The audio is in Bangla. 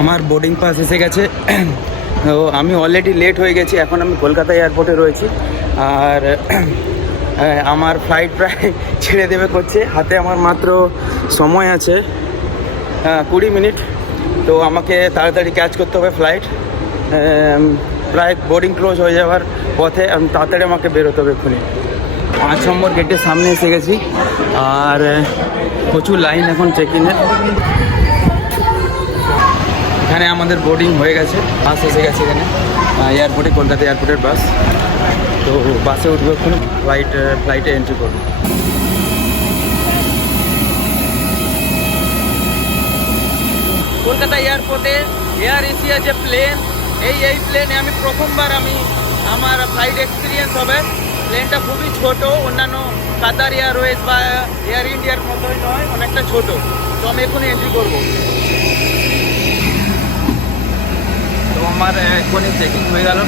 আমার বোর্ডিং পাস এসে গেছে। তো আমি অলরেডি লেট হয়ে গেছি, এখন আমি কলকাতা এয়ারপোর্টে রয়েছি। আর আমার ফ্লাইট প্রায় ছেড়ে দেবে করছে, হাতে আমার মাত্র সময় আছে 20 মিনিট। তো আমাকে তাড়াতাড়ি ক্যাচ করতে হবে ফ্লাইট, প্রায় বোর্ডিং ক্লোজ হয়ে যাওয়ার পথে। তাড়াতাড়ি আমাকে বেরোতে হবে এক্ষুনি। 5 নম্বর গেটের সামনে এসে গেছি, আর প্রচুর লাইন এখন চেক ইনের। এখানে আমাদের বোর্ডিং হয়ে গেছে, বাস এসে গেছে এখানে এয়ারপোর্টে, কলকাতা এয়ারপোর্টের বাস। তো বাসে উঠবো এখন, ফ্লাইটে এন্ট্রি করবো। কলকাতা এয়ারপোর্টে এয়ার এশিয়া যে প্লেন, এই প্লেনে আমি প্রথমবার আমার ফ্লাইট এক্সপিরিয়েন্স হবে। প্লেনটা খুবই ছোট, অন্যান্য কাতার এয়ারওয়েজ বা এয়ার ইন্ডিয়ার মতোই নয়, অনেকটা ছোট। তো আমি এখনই এন্ট্রি করবো। তো আমার এখনই চেকিং হয়ে গেল।